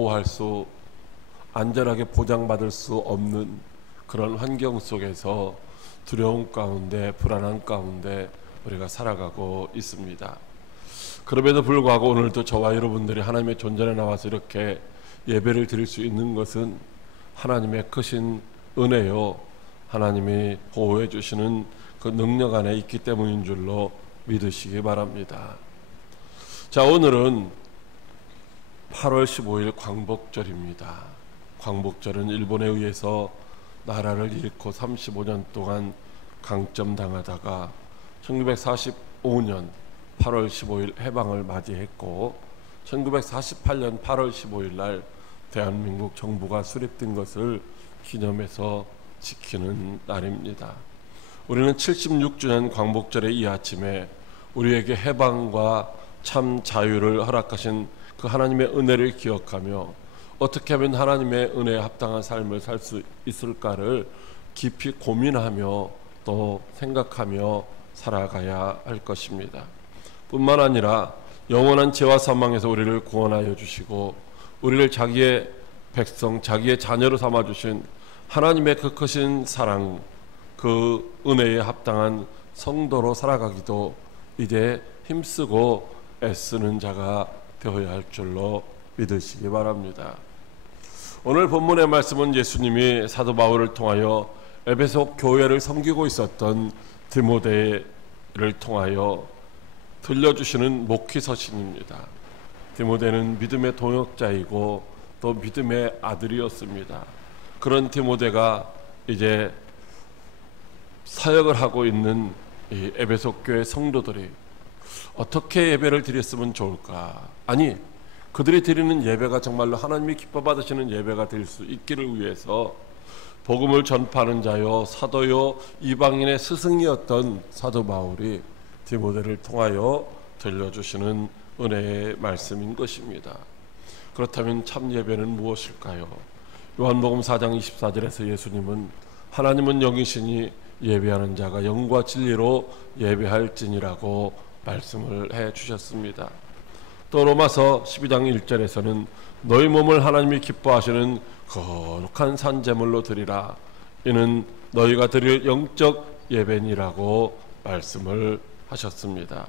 보호할 수, 안전하게 보장받을 수 없는 그런 환경 속에서 두려움 가운데, 불안한 가운데 우리가 살아가고 있습니다. 그럼에도 불구하고 오늘도 저와 여러분들이 하나님의 존전에 나와서 이렇게 예배를 드릴 수 있는 것은 하나님의 크신 은혜요, 하나님이 보호해 주시는 그 능력 안에 있기 때문인 줄로 믿으시기 바랍니다. 자, 오늘은 8월 15일 광복절입니다. 광복절은 일본에 의해서 나라를 잃고 35년 동안 강점당하다가 1945년 8월 15일 해방을 맞이했고 1948년 8월 15일 날 대한민국 정부가 수립된 것을 기념해서 지키는 날입니다. 우리는 76주년 광복절의 이 아침에 우리에게 해방과 참 자유를 허락하신 그 하나님의 은혜를 기억하며 어떻게 하면 하나님의 은혜에 합당한 삶을 살 수 있을까를 깊이 고민하며 또 생각하며 살아가야 할 것입니다. 뿐만 아니라 영원한 죄와 사망에서 우리를 구원하여 주시고 우리를 자기의 백성, 자기의 자녀로 삼아주신 하나님의 그 크신 사랑, 그 은혜에 합당한 성도로 살아가기도 이제 힘쓰고 애쓰는 자가 되어야 할 줄로 믿으시기 바랍니다. 오늘 본문의 말씀은 예수님이 사도 바울을 통하여 에베소 교회를 섬기고 있었던 디모데를 통하여 들려주시는 목회 서신입니다. 디모데는 믿음의 동역자이고 또 믿음의 아들이었습니다. 그런 디모데가 이제 사역을 하고 있는 이 에베소 교회 성도들이 어떻게 예배를 드렸으면 좋을까? 아니, 그들이 드리는 예배가 정말로 하나님이 기뻐 받으시는 예배가 될 수 있기를 위해서 복음을 전파하는 자요, 사도요, 이방인의 스승이었던 사도 바울이 디모데를 통하여 들려주시는 은혜의 말씀인 것입니다. 그렇다면 참 예배는 무엇일까요? 요한복음 4장 24절에서 예수님은 하나님은 영이시니 예배하는 자가 영과 진리로 예배할지니라고 말씀을 해 주셨습니다. 또 로마서 12장 1절에서는 너희 몸을 하나님이 기뻐하시는 거룩한 산제물로 드리라. 이는 너희가 드릴 영적 예배니라고 말씀을 하셨습니다.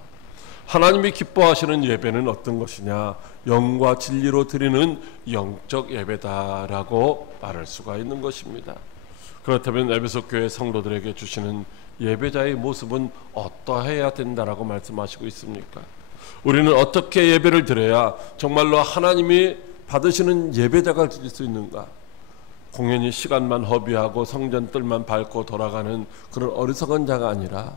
하나님이 기뻐하시는 예배는 어떤 것이냐? 영과 진리로 드리는 영적 예배다라고 말할 수가 있는 것입니다. 그렇다면 에베소 교회 성도들에게 주시는 예배자의 모습은 어떠해야 된다라고 말씀하시고 있습니까? 우리는 어떻게 예배를 드려야 정말로 하나님이 받으시는 예배자가 될 수 있는가? 공연히 시간만 허비하고 성전들만 밟고 돌아가는 그런 어리석은 자가 아니라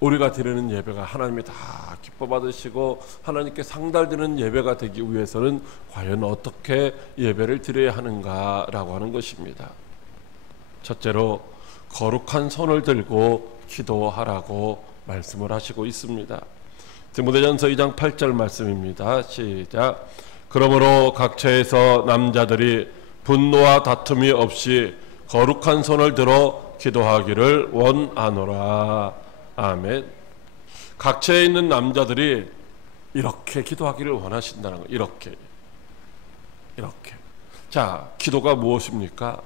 우리가 드리는 예배가 하나님이 다 기뻐 받으시고 하나님께 상달되는 예배가 되기 위해서는 과연 어떻게 예배를 드려야 하는가라고 하는 것입니다. 첫째로 거룩한 손을 들고 기도하라고 말씀을 하시고 있습니다. 디모데전서 2장 8절 말씀입니다. 시작. 그러므로 각처에서 남자들이 분노와 다툼이 없이 거룩한 손을 들어 기도하기를 원하노라. 아멘. 각처에 있는 남자들이 이렇게 기도하기를 원하신다는 거예요. 이렇게. 자, 기도가 무엇입니까?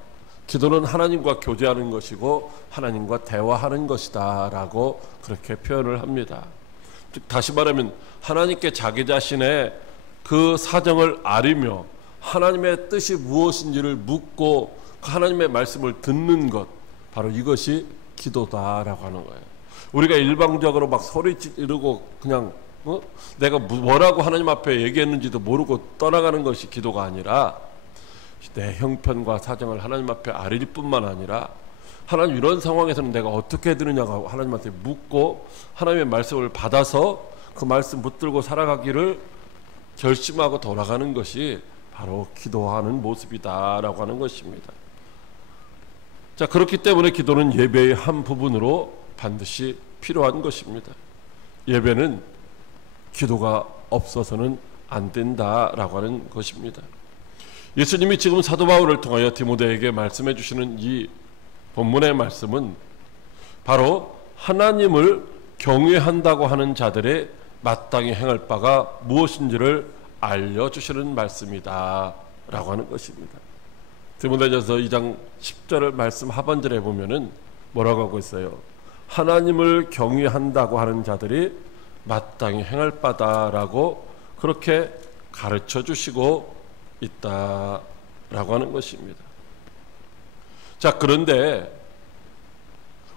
기도는 하나님과 교제하는 것이고 하나님과 대화하는 것이다 라고 그렇게 표현을 합니다. 즉 다시 말하면 하나님께 자기 자신의 그 사정을 아리며 하나님의 뜻이 무엇인지를 묻고 하나님의 말씀을 듣는 것, 바로 이것이 기도다라고 하는 거예요. 우리가 일방적으로 막 소리 지르고 그냥 내가 뭐라고 하나님 앞에 얘기했는지도 모르고 떠나가는 것이 기도가 아니라 내 형편과 사정을 하나님 앞에 아릴 뿐만 아니라 하나님 이런 상황에서는 내가 어떻게 해야 되느냐고 하나님한테 묻고 하나님의 말씀을 받아서 그 말씀 붙들고 살아가기를 결심하고 돌아가는 것이 바로 기도하는 모습이다라고 하는 것입니다. 자, 그렇기 때문에 기도는 예배의 한 부분으로 반드시 필요한 것입니다. 예배는 기도가 없어서는 안 된다라고 하는 것입니다. 예수님이 지금 사도 바울을 통하여 디모데에게 말씀해 주시는 이 본문의 말씀은 바로 하나님을 경외한다고 하는 자들의 마땅히 행할 바가 무엇인지를 알려주시는 말씀이다 라고 하는 것입니다. 디모데전서 2장 10절 말씀 하반절에 보면은 뭐라고 하고 있어요? 하나님을 경외한다고 하는 자들이 마땅히 행할 바다라고 그렇게 가르쳐 주시고 있다라고 하는 것입니다. 자, 그런데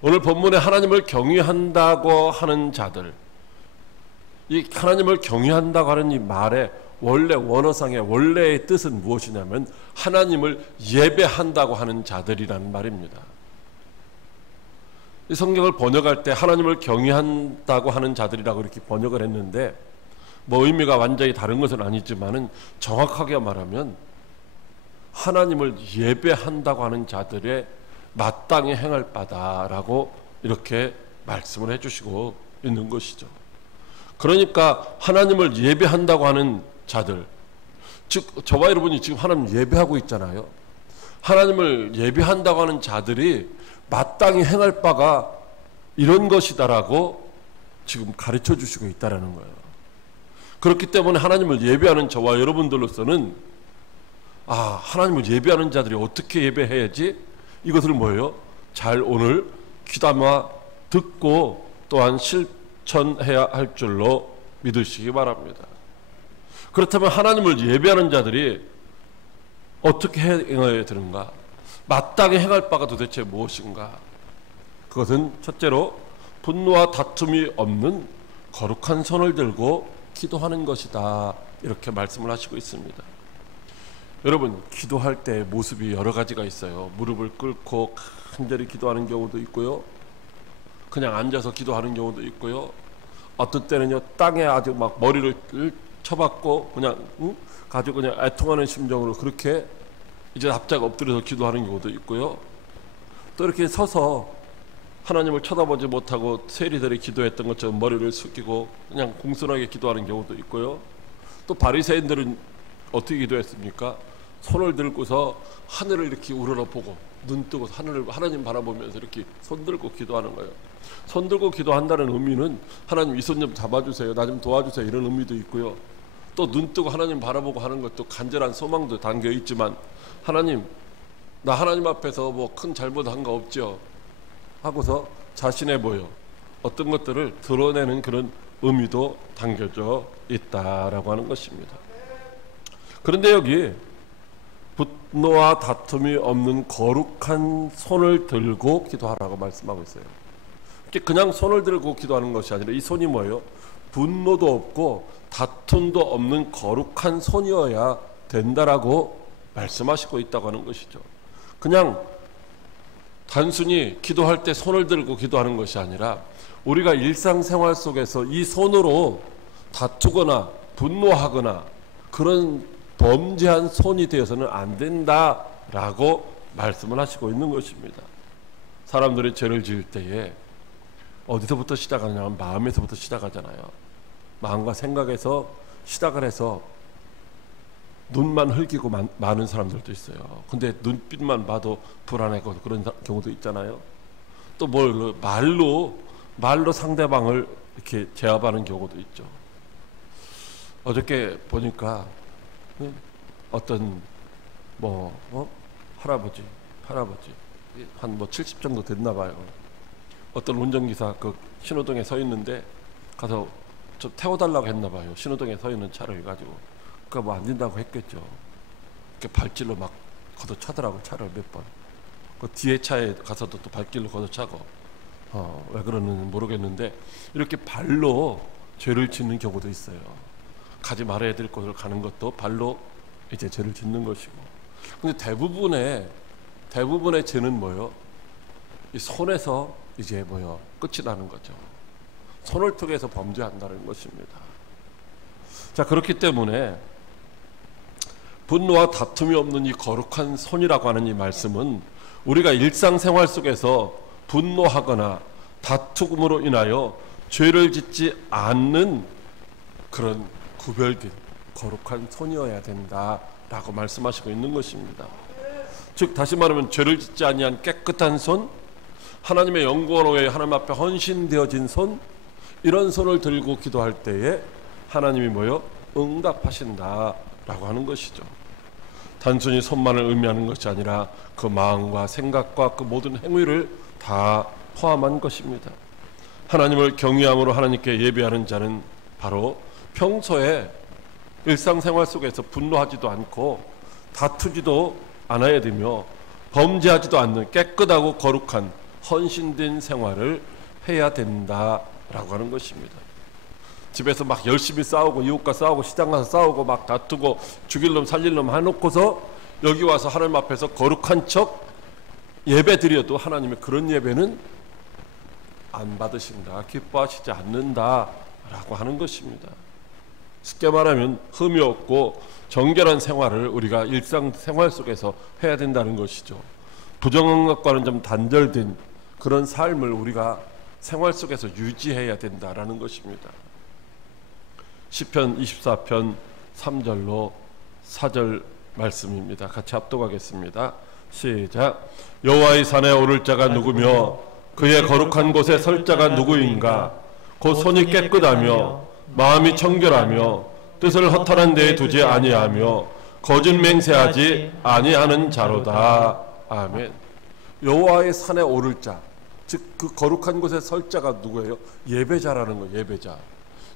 오늘 본문에 하나님을 경외한다고 하는 자들, 이 하나님을 경외한다고 하는 이 말의 원래 원어상의 원래의 뜻은 무엇이냐면 하나님을 예배한다고 하는 자들이라는 말입니다. 이 성경을 번역할 때 하나님을 경외한다고 하는 자들이라고 이렇게 번역을 했는데 뭐 의미가 완전히 다른 것은 아니지만은 정확하게 말하면 하나님을 예배한다고 하는 자들의 마땅히 행할 바다라고 이렇게 말씀을 해주시고 있는 것이죠. 그러니까 하나님을 예배한다고 하는 자들, 즉 저와 여러분이 지금 하나님 예배하고 있잖아요. 하나님을 예배한다고 하는 자들이 마땅히 행할 바가 이런 것이다라고 지금 가르쳐 주시고 있다라는 거예요. 그렇기 때문에 하나님을 예배하는 저와 여러분들로서는 하나님을 예배하는 자들이 어떻게 예배해야지 이것을 뭐예요? 잘 오늘 귀담아 듣고 또한 실천해야 할 줄로 믿으시기 바랍니다. 그렇다면 하나님을 예배하는 자들이 어떻게 행해야 되는가? 마땅히 행할 바가 도대체 무엇인가? 그것은 첫째로 분노와 다툼이 없는 거룩한 손을 들고 기도하는 것이다. 이렇게 말씀을 하시고 있습니다. 여러분, 기도할 때 모습이 여러 가지가 있어요. 무릎을 꿇고 간절히 기도하는 경우도 있고요. 그냥 앉아서 기도하는 경우도 있고요. 어떤 때는요, 땅에 아주 막 머리를 쳐박고 그냥 가지고 그냥 애통하는 심정으로 그렇게 이제 납작 엎드려서 기도하는 경우도 있고요. 또 이렇게 서서 하나님을 쳐다보지 못하고 세리들이 기도했던 것처럼 머리를 숙이고 그냥 공손하게 기도하는 경우도 있고요. 또 바리새인들은 어떻게 기도했습니까? 손을 들고서 하늘을 이렇게 우러러보고 눈 뜨고 하나님 바라보면서 이렇게 손 들고 기도하는 거예요. 손 들고 기도한다는 의미는 하나님 이 손 좀 잡아주세요, 나 좀 도와주세요, 이런 의미도 있고요. 또 눈 뜨고 하나님 바라보고 하는 것도 간절한 소망도 담겨 있지만 하나님, 나 하나님 앞에서 뭐 큰 잘못한 거 없죠 하고서 자신의 어떤 것들을 드러내는 그런 의미도 담겨져 있다라고 하는 것입니다. 그런데 여기 분노와 다툼이 없는 거룩한 손을 들고 기도하라고 말씀하고 있어요. 그냥 손을 들고 기도하는 것이 아니라 이 손이 뭐예요? 분노도 없고 다툼도 없는 거룩한 손이어야 된다라고 말씀하시고 있다고 하는 것이죠. 그냥 단순히 기도할 때 손을 들고 기도하는 것이 아니라 우리가 일상생활 속에서 이 손으로 다투거나 분노하거나 그런 범죄한 손이 되어서는 안 된다라고 말씀을 하시고 있는 것입니다. 사람들이 죄를 지을 때에 어디서부터 시작하냐면 마음에서부터 시작하잖아요. 마음과 생각에서 시작을 해서 눈만 흘기고 많은 사람들도 있어요. 근데 눈빛만 봐도 불안하고 그런 경우도 있잖아요. 또 말로 상대방을 이렇게 제압하는 경우도 있죠. 어저께 보니까 어떤 할아버지 한 70 정도 됐나 봐요. 어떤 운전기사 그 신호등에 서 있는데 가서 좀 태워달라고 했나 봐요. 신호등에 서 있는 차를 가지고. 그러니까 뭐 안 된다고 했겠죠. 이렇게 발길로 막 걷어차더라고, 차를 몇 번. 그 뒤에 차에 가서도 또 발길로 걷어차고. 왜 그러는지 모르겠는데 이렇게 발로 죄를 짓는 경우도 있어요. 가지 말아야 될 곳을 가는 것도 발로 이제 죄를 짓는 것이고. 근데 대부분의 죄는 뭐요? 이 손에서 이제 끝이 나는 거죠. 손을 통해서 범죄한다는 것입니다. 자, 그렇기 때문에 분노와 다툼이 없는 이 거룩한 손이라고 하는 이 말씀은 우리가 일상생활 속에서 분노하거나 다툼으로 인하여 죄를 짓지 않는 그런 구별된 거룩한 손이어야 된다라고 말씀하시고 있는 것입니다. 즉 다시 말하면 죄를 짓지 아니한 깨끗한 손, 하나님의 영광을 위해 하나님 앞에 헌신되어진 손, 이런 손을 들고 기도할 때에 하나님이 응답하신다라고 하는 것이죠. 단순히 손만을 의미하는 것이 아니라 그 마음과 생각과 그 모든 행위를 다 포함한 것입니다. 하나님을 경외함으로 하나님께 예배하는 자는 바로 평소에 일상생활 속에서 분노하지도 않고 다투지도 않아야 되며 범죄하지도 않는 깨끗하고 거룩한 헌신된 생활을 해야 된다라고 하는 것입니다. 집에서 막 열심히 싸우고 이웃과 싸우고 시장 가서 싸우고 막 다투고 죽일 놈 살릴 놈 해놓고서 여기 와서 하나님 앞에서 거룩한 척 예배 드려도 하나님의 그런 예배는 안 받으신다, 기뻐하시지 않는다라고 하는 것입니다. 쉽게 말하면 흠이 없고 정결한 생활을 우리가 일상생활 속에서 해야 된다는 것이죠. 부정한 것과는 좀 단절된 그런 삶을 우리가 생활 속에서 유지해야 된다라는 것입니다. 시편 24편 3절로 4절 말씀입니다. 같이 합독하겠습니다. 시작. 여호와의 산에 오를 자가 누구며 그의 거룩한 곳에 설 자가 누구인가? 곧 손이 깨끗하며 마음이 청결하며 뜻을 허탄한 데에 두지 아니하며 거짓 맹세하지 아니하는 자로다. 아멘. 여호와의 산에 오를 자, 즉 그 거룩한 곳에 설 자가 누구예요? 예배자라는 거예요. 예배자.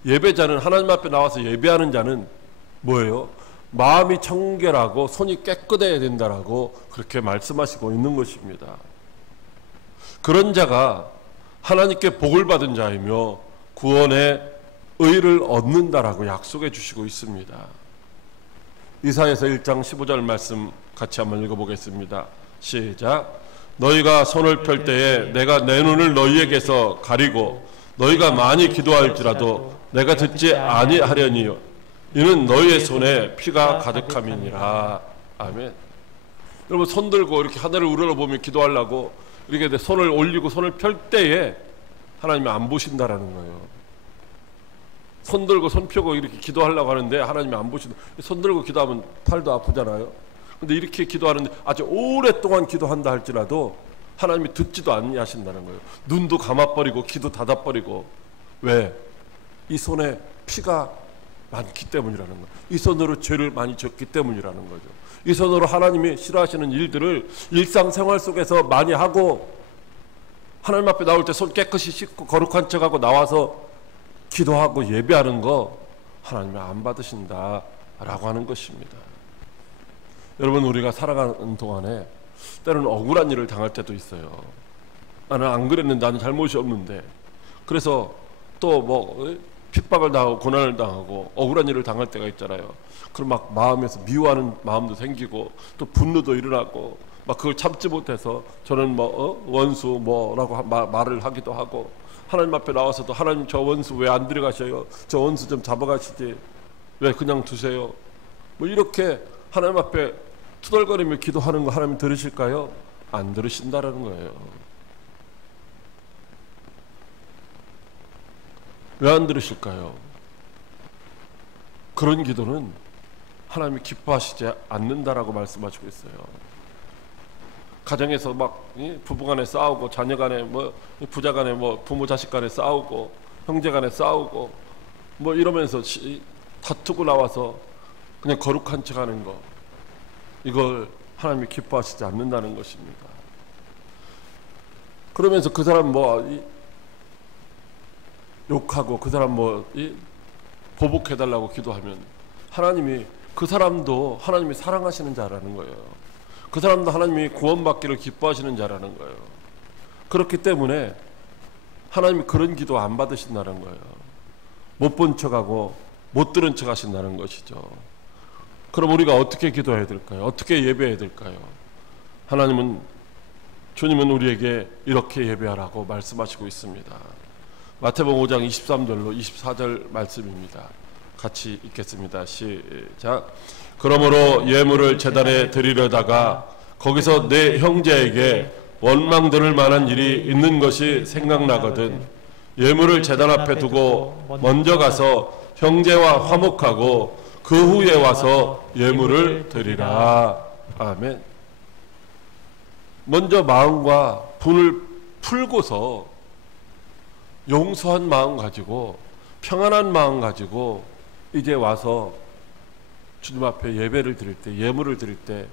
예배자는 하나님 앞에 나와서 예배하는 자는 뭐예요? 마음이 청결하고 손이 깨끗해야 된다라고 그렇게 말씀하시고 있는 것입니다. 그런 자가 하나님께 복을 받은 자이며 구원의 의를 얻는다라고 약속해 주시고 있습니다. 이사야서 1장 15절 말씀 같이 한번 읽어보겠습니다. 시작. 너희가 손을 펼 때에 내가 내 눈을 너희에게서 가리고 너희가 많이 기도할지라도 내가 듣지 아니하려니요 이는 너희의 손에 피가 가득함이니라. 아멘. 여러분 손 들고 이렇게 하늘을 우러러보며 기도하려고 이렇게 손을 올리고 손을 펼 때에 하나님이 안 보신다라는 거예요. 손 들고 손 펴고 이렇게 기도하려고 하는데 하나님이 안 보신다. 손 들고 기도하면 팔도 아프잖아요. 근데 이렇게 기도하는데 아주 오랫동안 기도한다 할지라도 하나님이 듣지도 아니하신다는 거예요. 눈도 감아버리고 귀도 닫아버리고. 왜? 이 손에 피가 많기 때문이라는 거예요. 이 손으로 죄를 많이 졌기 때문이라는 거죠. 이 손으로 하나님이 싫어하시는 일들을 일상생활 속에서 많이 하고 하나님 앞에 나올 때 손 깨끗이 씻고 거룩한 척하고 나와서 기도하고 예배하는 거 하나님이 안 받으신다라고 하는 것입니다. 여러분 우리가 살아가는 동안에 때로는 억울한 일을 당할 때도 있어요. 나는 안 그랬는데 나는 잘못이 없는데 그래서 또 뭐 핍박을 당하고 고난을 당하고 억울한 일을 당할 때가 있잖아요. 그럼 막 마음에서 미워하는 마음도 생기고 또 분노도 일어나고 막 그걸 참지 못해서 저는 뭐 원수 뭐라고 말을 하기도 하고 하나님 앞에 나와서도 하나님 저 원수 왜 안 들어가셔요? 저 원수 좀 잡아가시지 왜 그냥 두세요? 뭐 이렇게 하나님 앞에 투덜거리며 기도하는 거 하나님 들으실까요? 안 들으신다라는 거예요. 왜 안 들으실까요? 그런 기도는 하나님이 기뻐하시지 않는다라고 말씀하시고 있어요. 가정에서 막 부부간에 싸우고 자녀간에 뭐 부자간에 뭐 부모 자식간에 싸우고 형제간에 싸우고 뭐 이러면서 다투고 나와서 그냥 거룩한 척하는 거 이걸 하나님이 기뻐하시지 않는다는 것입니다. 그러면서 그 사람 뭐 욕하고 그 사람 뭐 보복해달라고 기도하면 하나님이 그 사람도 하나님이 사랑하시는 자라는 거예요. 그 사람도 하나님이 구원받기를 기뻐하시는 자라는 거예요. 그렇기 때문에 하나님이 그런 기도 안 받으신다는 거예요. 못 본 척하고 못 들은 척 하신다는 것이죠. 그럼 우리가 어떻게 기도해야 될까요? 어떻게 예배해야 될까요? 주님은 우리에게 이렇게 예배하라고 말씀하시고 있습니다. 마태복음 5장 23절로 24절 말씀입니다. 같이 읽겠습니다. 시작. 그러므로 예물을 제단에 드리려다가 거기서 내 형제에게 원망 들을 만한 일이 있는 것이 생각나거든 예물을 제단 앞에 두고 먼저 가서 형제와 화목하고 그 후에 와서 예물을 드리라. 아멘. 먼저 마음과 분을 풀고서 용서한 마음 가지고 평안한 마음 가지고 이제 와서 주님 앞에 예배를 드릴 때, 예물을 드릴 때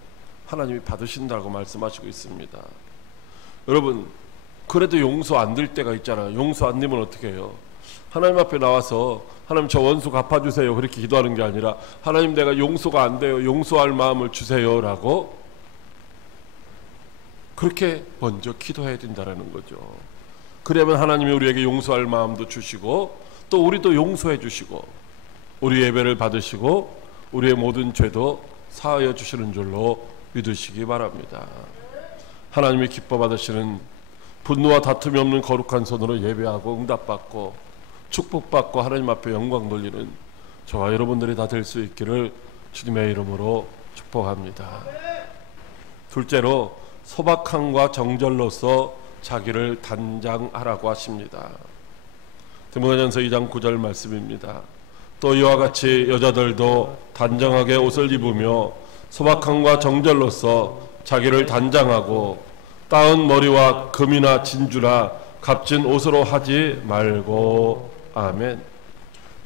하나님이 받으신다고 말씀하시고 있습니다. 여러분, 그래도 용서 안 될 때가 있잖아요. 용서 안 되면 어떻게 해요? 하나님 앞에 나와서 하나님 저 원수 갚아주세요 그렇게 기도하는 게 아니라 하나님 내가 용서가 안 돼요, 용서할 마음을 주세요 라고 그렇게 먼저 기도해야 된다는 거죠. 그러면 하나님이 우리에게 용서할 마음도 주시고 또 우리도 용서해 주시고 우리 예배를 받으시고 우리의 모든 죄도 사하여 주시는 줄로 믿으시기 바랍니다. 하나님이 기뻐 받으시는 분노와 다툼이 없는 거룩한 손으로 예배하고 응답받고 축복받고 하나님 앞에 영광 돌리는 저와 여러분들이 다 될 수 있기를 주님의 이름으로 축복합니다. 둘째로 소박함과 정절로서 자기를 단장하라고 하십니다. 디모데전서 2장 9절 말씀입니다. 또 이와 같이 여자들도 단정하게 옷을 입으며 소박함과 정절로서 자기를 단장하고 따은 머리와 금이나 진주나 값진 옷으로 하지 말고. 아멘.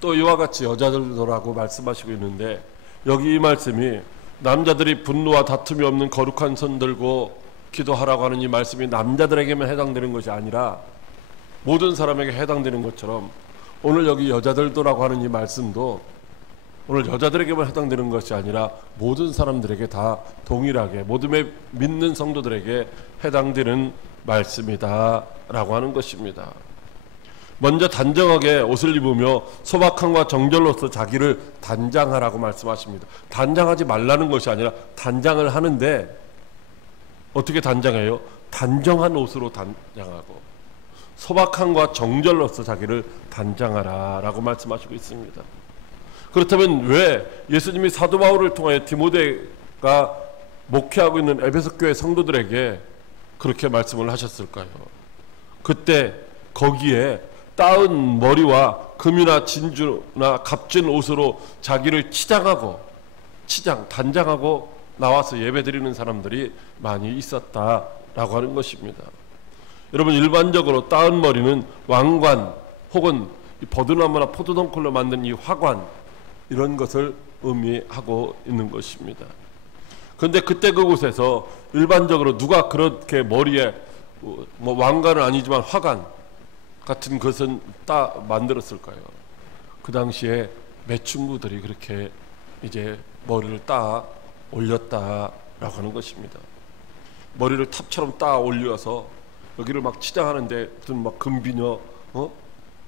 또 이와 같이 여자들도라고 말씀하시고 있는데 여기 이 말씀이 남자들이 분노와 다툼이 없는 거룩한 손 들고 기도하라고 하는 이 말씀이 남자들에게만 해당되는 것이 아니라 모든 사람에게 해당되는 것처럼 오늘 여기 여자들도라고 하는 이 말씀도 오늘 여자들에게만 해당되는 것이 아니라 모든 사람들에게 다 동일하게 모든 믿는 성도들에게 해당되는 말씀이다 라고 하는 것입니다. 먼저 단정하게 옷을 입으며 소박함과 정절로서 자기를 단장하라고 말씀하십니다. 단장하지 말라는 것이 아니라 단장을 하는데 어떻게 단장해요? 단정한 옷으로 단장하고 소박함과 정절로서 자기를 단장하라 라고 말씀하시고 있습니다. 그렇다면 왜 예수님이 사도 바울을 통하여 디모데가 목회하고 있는 에베소 교회 성도들에게 그렇게 말씀을 하셨을까요? 그때 거기에 따은 머리와 금이나 진주나 값진 옷으로 자기를 단장하고 나와서 예배드리는 사람들이 많이 있었다라고 하는 것입니다. 여러분, 일반적으로 따은 머리는 왕관 혹은 버드나무나 포도덩쿨로 만든 이 화관 이런 것을 의미하고 있는 것입니다. 그런데 그때 그곳에서 일반적으로 누가 그렇게 머리에 뭐 왕관은 아니지만 화관 같은 것은 따 만들었을까요? 그 당시에 매춘부들이 그렇게 이제 머리를 따 올렸다라고 하는 것입니다. 머리를 탑처럼 따 올려서 여기를 막 치장하는데 무슨 막 금비녀,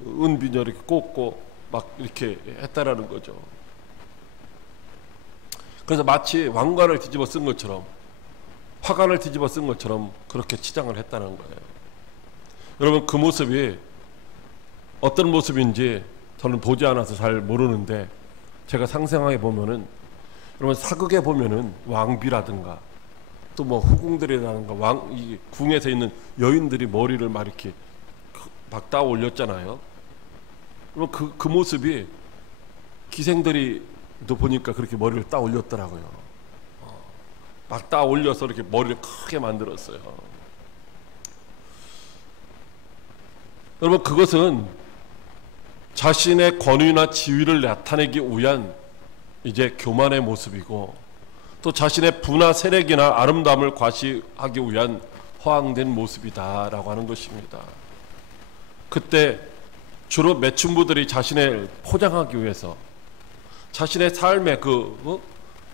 은비녀 이렇게 꽂고 막 이렇게 했다라는 거죠. 그래서 마치 왕관을 뒤집어 쓴 것처럼 화관을 뒤집어 쓴 것처럼 그렇게 치장을 했다는 거예요. 여러분, 그 모습이 어떤 모습인지 저는 보지 않아서 잘 모르는데 제가 상상하게 보면은 여러분 사극에 보면은 왕비라든가 또 뭐 후궁들이라든가 이 궁에서 있는 여인들이 머리를 막 이렇게 막 따 올렸잖아요. 그럼 그 모습이 기생들이도 보니까 그렇게 머리를 따 올렸더라고요. 막 따 올려서 이렇게 머리를 크게 만들었어요. 여러분, 그것은 자신의 권위나 지위를 나타내기 위한 이제 교만의 모습이고 또 자신의 부나 세력이나 아름다움을 과시하기 위한 허황된 모습이다라고 하는 것입니다. 그때 주로 매춘부들이 자신을 포장하기 위해서 자신의 삶의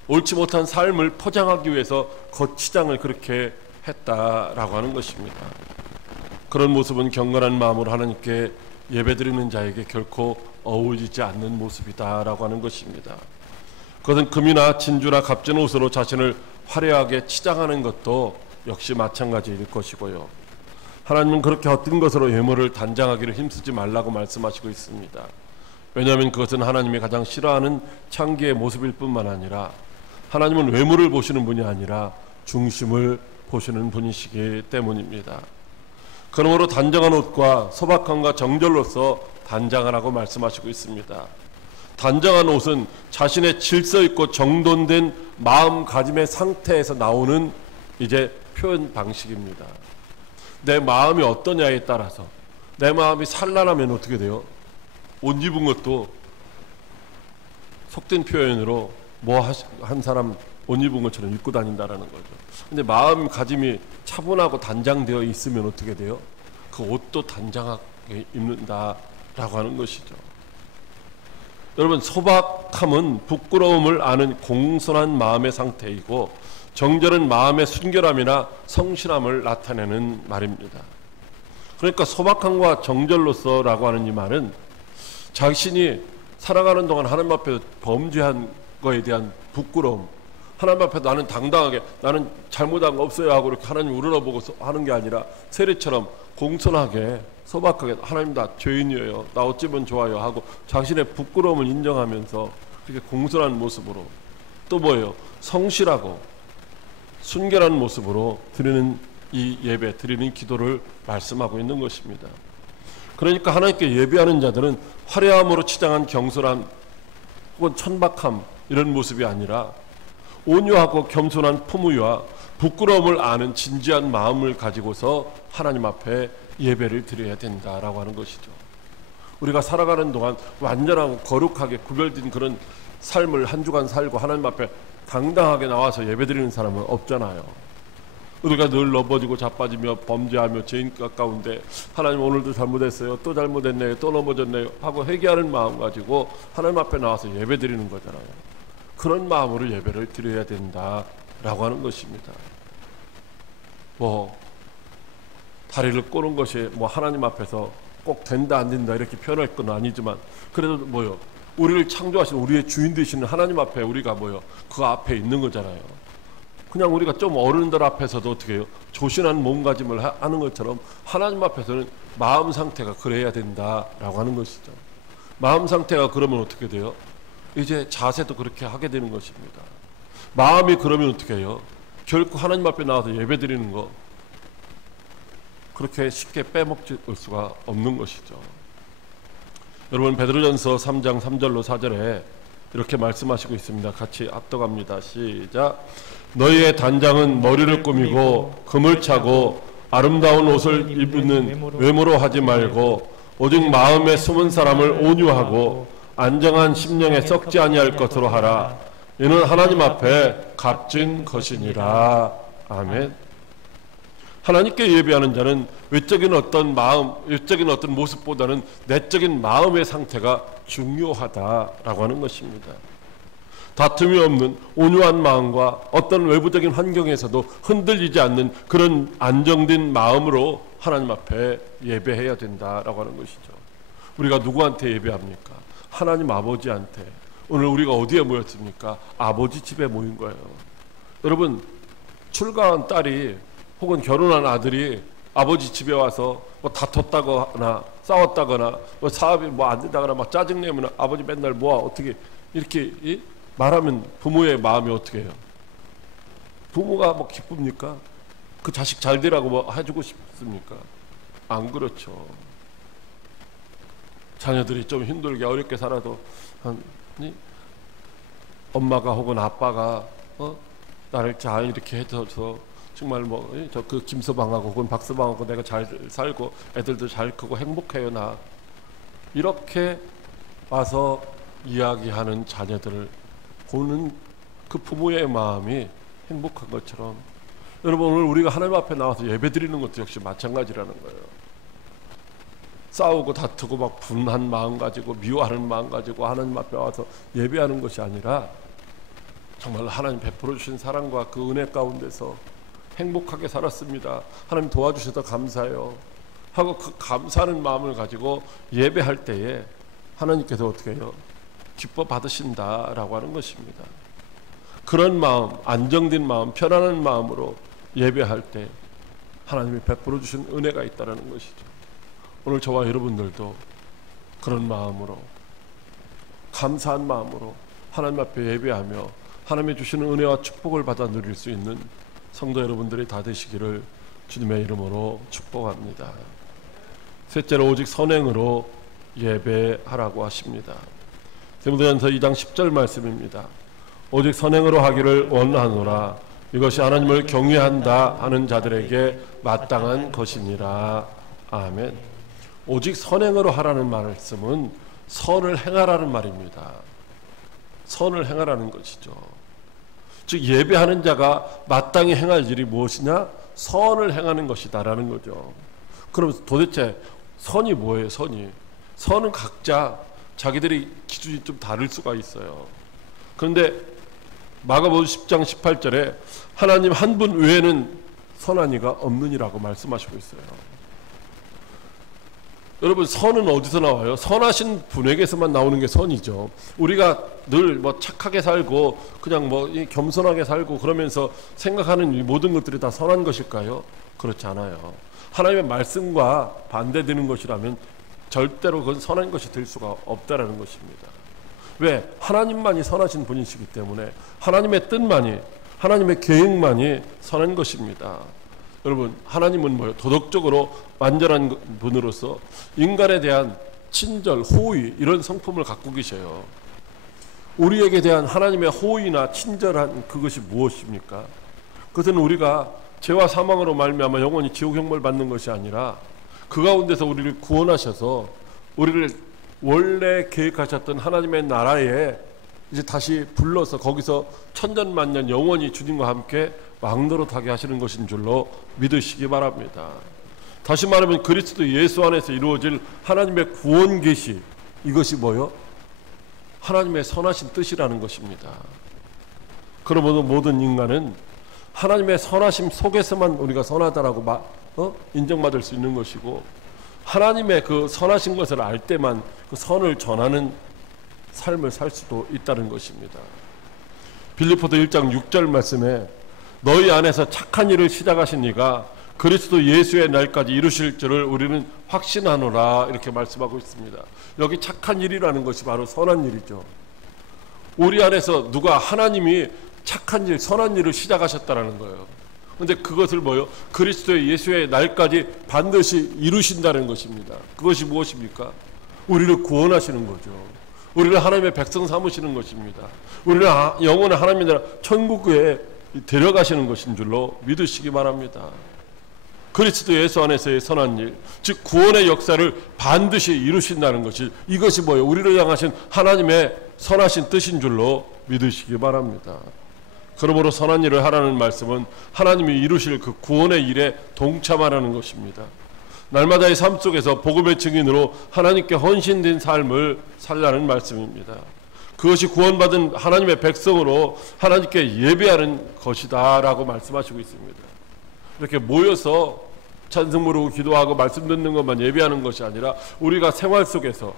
옳지 못한 삶을 포장하기 위해서 겉치장을 그렇게 했다라고 하는 것입니다. 그런 모습은 경건한 마음으로 하나님께 예배드리는 자에게 결코 어울리지 않는 모습이다라고 하는 것입니다. 그것은 금이나 진주나 값진 옷으로 자신을 화려하게 치장하는 것도 역시 마찬가지일 것이고요. 하나님은 그렇게 어떤 것으로 외모를 단장하기를 힘쓰지 말라고 말씀하시고 있습니다. 왜냐하면 그것은 하나님이 가장 싫어하는 창기의 모습일 뿐만 아니라 하나님은 외모를 보시는 분이 아니라 중심을 보시는 분이시기 때문입니다. 그러므로 단정한 옷과 소박함과 정절로서 단장하라고 말씀하시고 있습니다. 단정한 옷은 자신의 질서 있고 정돈된 마음가짐의 상태에서 나오는 이제 표현 방식입니다. 내 마음이 어떠냐에 따라서 내 마음이 산란하면 어떻게 돼요? 옷 입은 것도 속된 표현으로 한 사람 옷 입은 것처럼 입고 다닌다라는 거죠. 근데 마음가짐이 차분하고 단장되어 있으면 어떻게 돼요? 그 옷도 단장하게 입는다라고 하는 것이죠. 여러분, 소박함은 부끄러움을 아는 공손한 마음의 상태이고, 정절은 마음의 순결함이나 성실함을 나타내는 말입니다. 그러니까 소박함과 정절로서라고 하는 이 말은 자신이 살아가는 동안 하나님 앞에 범죄한 거에 대한 부끄러움, 하나님 앞에 나는 당당하게 나는 잘못한 거 없어야 하고 이렇게 하나님 우러러보고 하는 게 아니라 세리처럼 공손하게 소박하게 하나님 나 죄인이에요, 나 어찌면 좋아요 하고 자신의 부끄러움을 인정하면서 그렇게 공손한 모습으로, 또 뭐예요? 성실하고 순결한 모습으로 드리는 이 예배, 드리는 기도를 말씀하고 있는 것입니다. 그러니까 하나님께 예배하는 자들은 화려함으로 치장한 경솔함 혹은 천박함 이런 모습이 아니라 온유하고 겸손한 품위와 부끄러움을 아는 진지한 마음을 가지고서 하나님 앞에 예배를 드려야 된다라고 하는 것이죠. 우리가 살아가는 동안 완전하고 거룩하게 구별된 그런 삶을 한 주간 살고 하나님 앞에 당당하게 나와서 예배드리는 사람은 없잖아요. 우리가 늘 넘어지고 자빠지며 범죄하며 죄인 가까운데 하나님 오늘도 잘못했어요, 또 잘못했네요, 또 넘어졌네요 하고 회개하는 마음 가지고 하나님 앞에 나와서 예배드리는 거잖아요. 그런 마음으로 예배를 드려야 된다라고 하는 것입니다. 다리를 꼬는 것이 하나님 앞에서 꼭 된다 안 된다 이렇게 표현할 건 아니지만, 그래도 우리를 창조하신 우리의 주인 되시는 하나님 앞에 우리가 그 앞에 있는 거잖아요. 그냥 우리가 좀 어른들 앞에서도 어떻게 해요? 조신한 몸가짐을 하는 것처럼 하나님 앞에서는 마음 상태가 그래야 된다라고 하는 것이죠. 마음 상태가 그러면 어떻게 돼요? 이제 자세도 그렇게 하게 되는 것입니다. 마음이 그러면 어떻게 해요? 결코 하나님 앞에 나와서 예배드리는 거 그렇게 쉽게 빼먹을 수가 없는 것이죠. 여러분, 베드로전서 3장 3절로 4절에 이렇게 말씀하시고 있습니다. 같이 압독합니다. 시작. 너희의 단장은 머리를 꾸미고 금을 차고 아름다운 옷을 입는 외모로 하지 말고 오직 마음에 숨은 사람을 온유하고 안정한 심령에 썩지 아니할 것으로 하라. 이는 하나님 앞에 값진 것이니라. 아멘. 하나님께 예배하는 자는 외적인 어떤 마음, 외적인 어떤 모습보다는 내적인 마음의 상태가 중요하다라고 하는 것입니다. 다툼이 없는 온유한 마음과 어떤 외부적인 환경에서도 흔들리지 않는 그런 안정된 마음으로 하나님 앞에 예배해야 된다라고 하는 것이죠. 우리가 누구한테 예배합니까? 하나님 아버지한테. 오늘 우리가 어디에 모였습니까? 아버지 집에 모인 거예요. 여러분, 출가한 딸이 혹은 결혼한 아들이 아버지 집에 와서 다퉜다거나 싸웠다거나 사업이 안 된다거나 막 짜증내면 아버지 맨날 어떻게 이렇게 말하면 부모의 마음이 어떻게 해요? 부모가 기쁩니까? 그 자식 잘 되라고 해주고 싶습니까? 안 그렇죠. 자녀들이 좀 힘들게 어렵게 살아도 엄마가 혹은 아빠가 나를 잘 이렇게 해줘서 정말 저 그 김서방하고 혹은 박서방하고 내가 잘 살고 애들도 잘 크고 행복해요 나, 이렇게 와서 이야기하는 자녀들을 보는 그 부모의 마음이 행복한 것처럼, 여러분 오늘 우리가 하나님 앞에 나와서 예배드리는 것도 역시 마찬가지라는 거예요. 싸우고 다투고 분한 마음 가지고 미워하는 마음 가지고 하나님 앞에 와서 예배하는 것이 아니라 정말 하나님 베풀어 주신 사랑과 그 은혜 가운데서 행복하게 살았습니다, 하나님 도와주셔서 감사해요 하고 그 감사하는 마음을 가지고 예배할 때에 하나님께서 어떻게 해요? 기뻐 받으신다라고 하는 것입니다. 그런 마음, 안정된 마음, 편안한 마음으로 예배할 때 하나님이 베풀어 주신 은혜가 있다는 것이죠. 오늘 저와 여러분들도 그런 마음으로, 감사한 마음으로 하나님 앞에 예배하며 하나님이 주시는 은혜와 축복을 받아 누릴 수 있는 성도 여러분들이 다 되시기를 주님의 이름으로 축복합니다. 셋째로 오직 선행으로 예배하라고 하십니다. 디모데전서 2장 10절 말씀입니다. 오직 선행으로 하기를 원하노라. 이것이 하나님을 경외한다 하는 자들에게 마땅한 것이니라. 아멘. 오직 선행으로 하라는 말씀은 선을 행하라는 말입니다. 선을 행하라는 것이죠. 즉 예배하는 자가 마땅히 행할 일이 무엇이냐? 선을 행하는 것이다라는 거죠. 그럼 도대체 선이 뭐예요? 선은 각자 자기들이 기준이 좀 다를 수가 있어요. 그런데 마가복음 10장 18절에 하나님 한 분 외에는 선한 이가 없느니라고 말씀하시고 있어요. 여러분, 선은 어디서 나와요? 선하신 분에게서만 나오는 게 선이죠. 우리가 늘 뭐 착하게 살고 그냥 뭐 겸손하게 살고 그러면서 생각하는 이 모든 것들이 다 선한 것일까요? 그렇지 않아요. 하나님의 말씀과 반대되는 것이라면 절대로 그건 선한 것이 될 수가 없다라는 것입니다. 왜? 하나님만이 선하신 분이시기 때문에 하나님의 뜻만이, 하나님의 계획만이 선한 것입니다. 여러분, 하나님은 뭐예요? 도덕적으로 완전한 분으로서 인간에 대한 친절, 호의 이런 성품을 갖고 계셔요. 우리에게 대한 하나님의 호의나 친절한 그것이 무엇입니까? 그것은 우리가 죄와 사망으로 말미암아 영원히 지옥 형벌 받는 것이 아니라 그 가운데서 우리를 구원하셔서 우리를 원래 계획하셨던 하나님의 나라에 이제 다시 불러서 거기서 천년만년 영원히 주님과 함께 왕노릇하게 하시는 것인 줄로 믿으시기 바랍니다. 다시 말하면 그리스도 예수 안에서 이루어질 하나님의 구원 계시, 이것이 뭐요? 하나님의 선하신 뜻이라는 것입니다. 그러므로 모든 인간은 하나님의 선하심 속에서만 우리가 선하다라고 인정받을 수 있는 것이고, 하나님의 그 선하신 것을 알 때만 그 선을 전하는 삶을 살 수도 있다는 것입니다. 빌립보서 1장 6절 말씀에 너희 안에서 착한 일을 시작하신 이가 그리스도 예수의 날까지 이루실 줄을 우리는 확신하노라, 이렇게 말씀하고 있습니다. 여기 착한 일이라는 것이 바로 선한 일이죠. 우리 안에서 누가 하나님이 착한 일, 선한 일을 시작하셨다라는 거예요. 그런데 그것을 뭐요? 그리스도의 예수의 날까지 반드시 이루신다는 것입니다. 그것이 무엇입니까? 우리를 구원하시는 거죠. 우리를 하나님의 백성 삼으시는 것입니다. 우리를 영원한 하나님의 나라 천국에 데려가시는 것인 줄로 믿으시기 바랍니다. 그리스도 예수 안에서의 선한 일, 즉 구원의 역사를 반드시 이루신다는 것이, 이것이 뭐예요? 우리를 향하신 하나님의 선하신 뜻인 줄로 믿으시기 바랍니다. 그러므로 선한 일을 하라는 말씀은 하나님이 이루실 그 구원의 일에 동참하라는 것입니다. 날마다의 삶 속에서 복음의 증인으로 하나님께 헌신된 삶을 살라는 말씀입니다. 그것이 구원받은 하나님의 백성으로 하나님께 예배하는 것이다 라고 말씀하시고 있습니다. 이렇게 모여서 찬송 부르고 기도하고 말씀 듣는 것만 예배하는 것이 아니라 우리가 생활 속에서,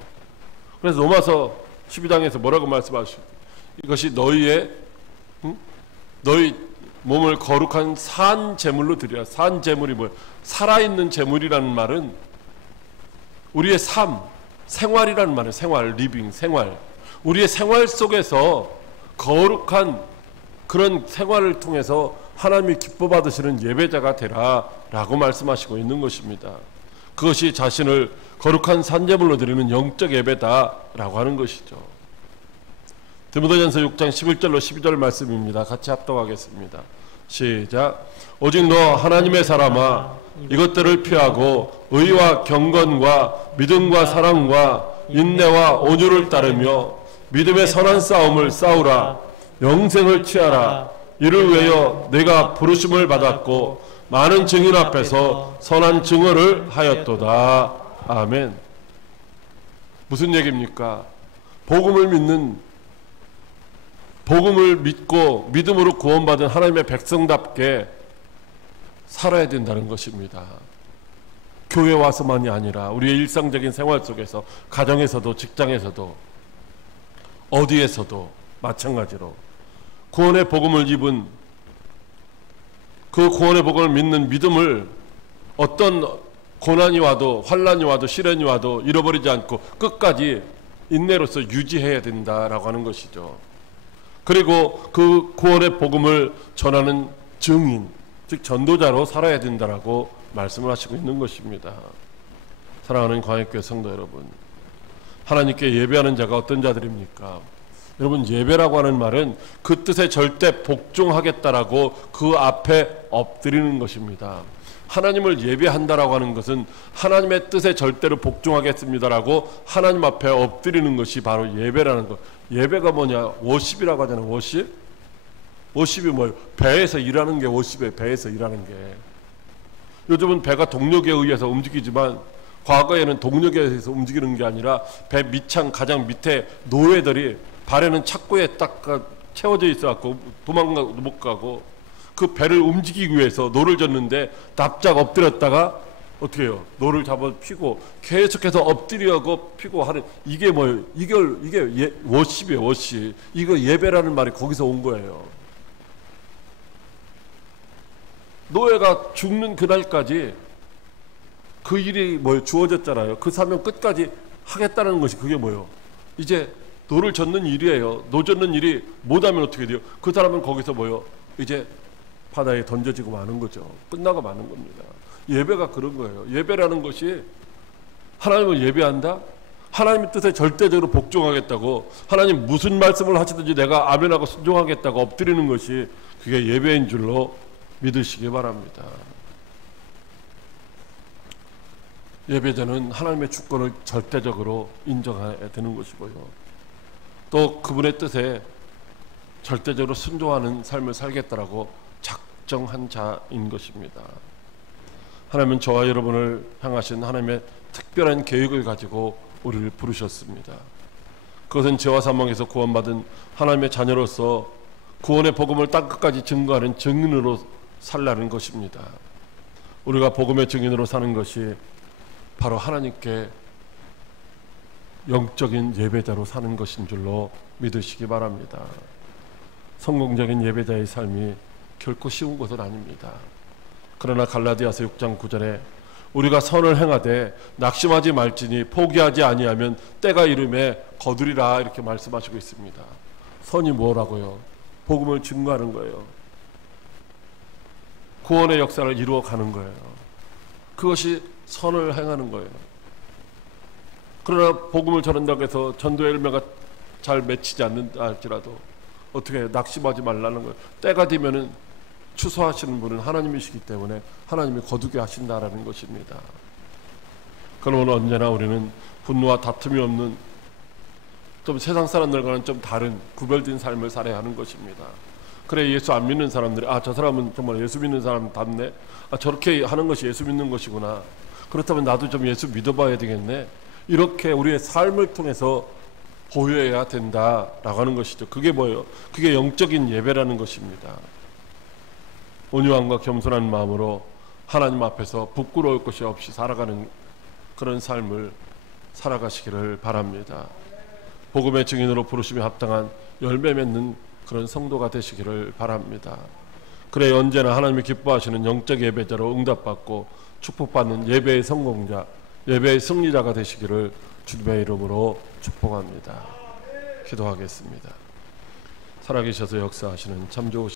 그래서 로마서 12장에서 뭐라고 말씀하시죠? 이것이 너희 몸을 거룩한 산 제물로 드리라. 산 제물이 뭐예요? 살아있는 제물이라는 말은 우리의 삶, 생활이라는 말이에요. 생활, 리빙, 생활. 우리의 생활 속에서 거룩한 그런 생활을 통해서 하나님이 기뻐 받으시는 예배자가 되라 라고 말씀하시고 있는 것입니다. 그것이 자신을 거룩한 산제물로 드리는 영적 예배다 라고 하는 것이죠. 디모데전서 6장 11절로 12절 말씀입니다. 같이 합독하겠습니다. 시작. 오직 너 하나님의 사람아, 이것들을 피하고 의와 경건과 믿음과 사랑과 인내와 온유를 따르며 믿음의 선한 싸움을 싸우라. 영생을 취하라. 이를 위하여 내가 부르심을 받았고 많은 증인 앞에서 선한 증언을 하였도다. 아멘. 무슨 얘기입니까? 복음을 믿고 믿음으로 구원받은 하나님의 백성답게 살아야 된다는 것입니다. 교회 와서만이 아니라 우리의 일상적인 생활 속에서, 가정에서도 직장에서도 어디에서도 마찬가지로 구원의 복음을 입은, 그 구원의 복음을 믿는 믿음을 어떤 고난이 와도 환난이 와도 시련이 와도 잃어버리지 않고 끝까지 인내로서 유지해야 된다라고 하는 것이죠. 그리고 그 구원의 복음을 전하는 증인, 즉 전도자로 살아야 된다라고 말씀을 하시고 있는 것입니다. 사랑하는 광역교회 성도 여러분, 하나님께 예배하는 자가 어떤 자들입니까? 여러분, 예배라고 하는 말은 그 뜻에 절대 복종하겠다라고 그 앞에 엎드리는 것입니다. 하나님을 예배한다라고 하는 것은 하나님의 뜻에 절대로 복종하겠습니다라고 하나님 앞에 엎드리는 것이 바로 예배라는 것. 예배가 뭐냐? 워십이라고 하잖아요. 워십? 워십이 뭐예요? 배에서 일하는 게 워십이에요. 배에서 일하는 게. 요즘은 배가 동력에 의해서 움직이지만 과거에는 동력에 의해서 움직이는 게 아니라 배 밑창 가장 밑에 노예들이 발에는 착고에 딱 채워져 있어갖고 도망가도 못 가고 그 배를 움직이기 위해서 노를 젓는데 납작 엎드렸다가 어떻게 해요? 노를 잡아 피고 계속해서 엎드리고 피고 하는 이게 뭐예요? 이게 워십이에요. 워십. 이거 예배라는 말이 거기서 온 거예요. 노예가 죽는 그날까지 그 일이 뭐예요? 주어졌잖아요. 그 사명 끝까지 하겠다는 것이 그게 뭐예요? 이제 노를 젓는 일이에요. 노 젓는 일이 못하면 어떻게 돼요? 그 사람은 거기서 뭐예요? 이제 바다에 던져지고 마는 거죠. 끝나고 마는 겁니다. 예배가 그런 거예요. 예배라는 것이 하나님을 예배한다? 하나님의 뜻에 절대적으로 복종하겠다고, 하나님 무슨 말씀을 하시든지 내가 아멘하고 순종하겠다고 엎드리는 것이 그게 예배인 줄로 믿으시기 바랍니다. 예배자는 하나님의 주권을 절대적으로 인정해야 되는 것이고요. 또 그분의 뜻에 절대적으로 순종하는 삶을 살겠다라고 작정한 자인 것입니다. 하나님은 저와 여러분을 향하신 하나님의 특별한 계획을 가지고 우리를 부르셨습니다. 그것은 죄와 사망에서 구원받은 하나님의 자녀로서 구원의 복음을 땅끝까지 증거하는 증인으로 살라는 것입니다. 우리가 복음의 증인으로 사는 것이 바로 하나님께 영적인 예배자로 사는 것인 줄로 믿으시기 바랍니다. 성공적인 예배자의 삶이 결코 쉬운 것은 아닙니다. 그러나 갈라디아서 6장 9절에 우리가 선을 행하되 낙심하지 말지니 포기하지 아니하면 때가 이름에 거두리라 이렇게 말씀하시고 있습니다. 선이 뭐라고요? 복음을 증거하는 거예요. 구원의 역사를 이루어가는 거예요. 그것이 선을 행하는 거예요. 그러나 복음을 전한다고 해서 전도의 열매가 잘 맺히지 않는다 할지라도 어떻게 낙심하지 말라는 거예요. 때가 되면은 추수하시는 분은 하나님이시기 때문에 하나님이 거두게 하신다라는 것입니다. 그러면 언제나 우리는 분노와 다툼이 없는 좀 세상 사람들과는 좀 다른 구별된 삶을 살아야 하는 것입니다. 그래 예수 안 믿는 사람들이 저 사람은 정말 예수 믿는 사람답네. 저렇게 하는 것이 예수 믿는 것이구나. 그렇다면 나도 좀 예수 믿어봐야 되겠네. 이렇게 우리의 삶을 통해서 보여야 된다라고 하는 것이죠. 그게 뭐예요? 그게 영적인 예배라는 것입니다. 온유함과 겸손한 마음으로 하나님 앞에서 부끄러울 것이 없이 살아가는 그런 삶을 살아가시기를 바랍니다. 복음의 증인으로 부르심에 합당한 열매 맺는 그런 성도가 되시기를 바랍니다. 그래 언제나 하나님이 기뻐하시는 영적 예배자로 응답받고 축복받는 예배의 성공자, 예배의 승리자가 되시기를 주님의 이름으로 축복합니다. 기도하겠습니다. 살아계셔서 역사하시는 참 좋으신